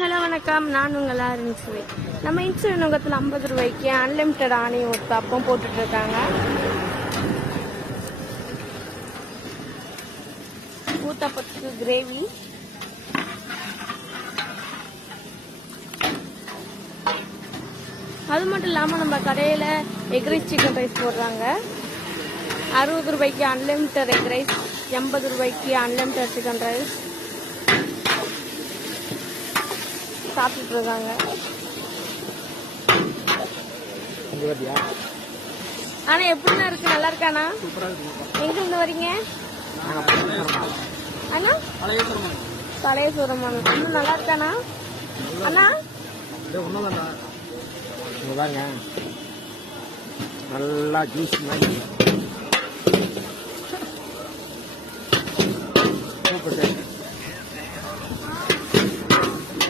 Hello வணக்கம், நான் உங்களா இருந்துச்சு. நம்ம இன்ஸ்டன்ட் உணவகத்தில் 50 ரூபாய்க்கு அன்லிமிட்டட் ஆணி ஊத்தாப்பம் போட்டுட்டு இருக்காங்க. ஊத்தாப்பத்துக்கு கிரேவி, அது மட்டும் இல்லாமல் நம்ம கடையில் எக் ரைஸ் சிக்கன் ரைஸ் போடுறாங்க. 60 ரூபாய்க்கு அன்லிமிட்டட் எக் ரைஸ், 80 ரூபாய்க்கு அன்லிமிட்டட் சிக்கன் ரைஸ் சாப்பிட்டுட்டு இருக்காங்க. ஆனா எப்படின்னா இருக்கு, நல்லா இருக்கானா? எங்க இருந்து வரீங்க அண்ணா? பழைய சூரமான. இன்னும் நல்லா இருக்கானா அண்ணா? நல்லா ஜூஸ் மாதிரி